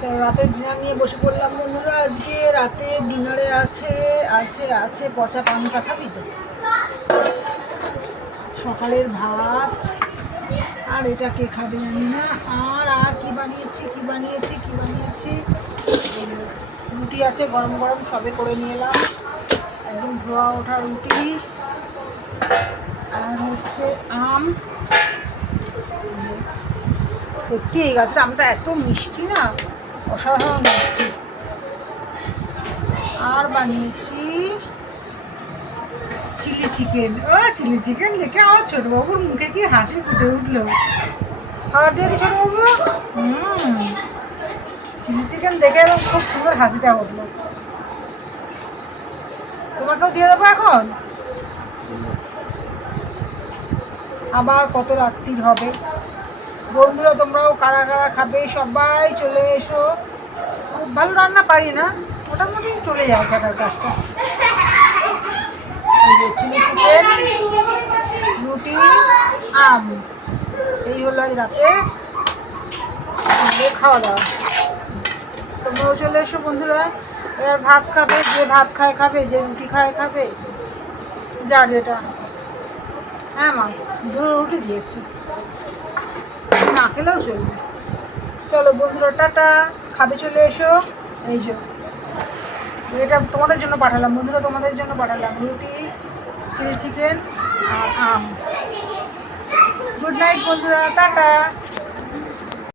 চলো রাতের ডিনার নিয়ে বসে পড়লাম বন্ধুরা আজকে। রাতে ডিনারে আছে আছে আছে পচা পান্তা খাবি তো? সকালের ভাত। আর এটা কে খাবে জানি না। আর আর কি বানিয়েছি কি বানিয়েছি কি বানিয়েছি? রুটি আছে, গরম গরম সবে করে নিয়ে এলাম। একদম ধোয়া ওঠা রুটি। আর হচ্ছে আম। সত্যি এই গাছের আমটা এত মিষ্টি না? অসাধারণ মিষ্টি আর বানিয়েছি চিলি চিকেন। ও চিলি চিকেন দেখে আমার ছোটবাবুর মুখে কি হাসি ফুটে উঠল। খাবার দিয়ে ছোটবাবু। হুম। চিলি চিকেন দেখে একদম খুব সুন্দর হাসিটা উঠল। তোমাকেও দিয়ে দেবো এখন? আবার কত রাত্রি হবে? বন্ধুরা, তোমরাও কারা কারা খাবে? সবাই চলে এসো। খুব ভালো রান্না, পারি না। মোটামুটি চলে যায় থাকার কাজটা। চিলি চিকেন, রুটি, আম। এই হলো আজ রাতে। খাওয়া দাওয়া। তোমরাও চলে এসো বন্ধুরা। এবার ভাত খাবে, যে ভাত খায় খাবে, যে রুটি খায় খাবে। যার যেটা। হ্যাঁ মা দুটো রুটি দিয়েছি না? খেলেও চলবে চলো বন্ধুরা, টাটা। খাবে চলে এসো। এই যে। এটা তোমাদের জন্য পাঠালাম, বন্ধুরা তোমাদের জন্য পাঠালাম। রুটি, চিলি চিকেন আর আম। গুড নাইট বন্ধুরা, টাটা।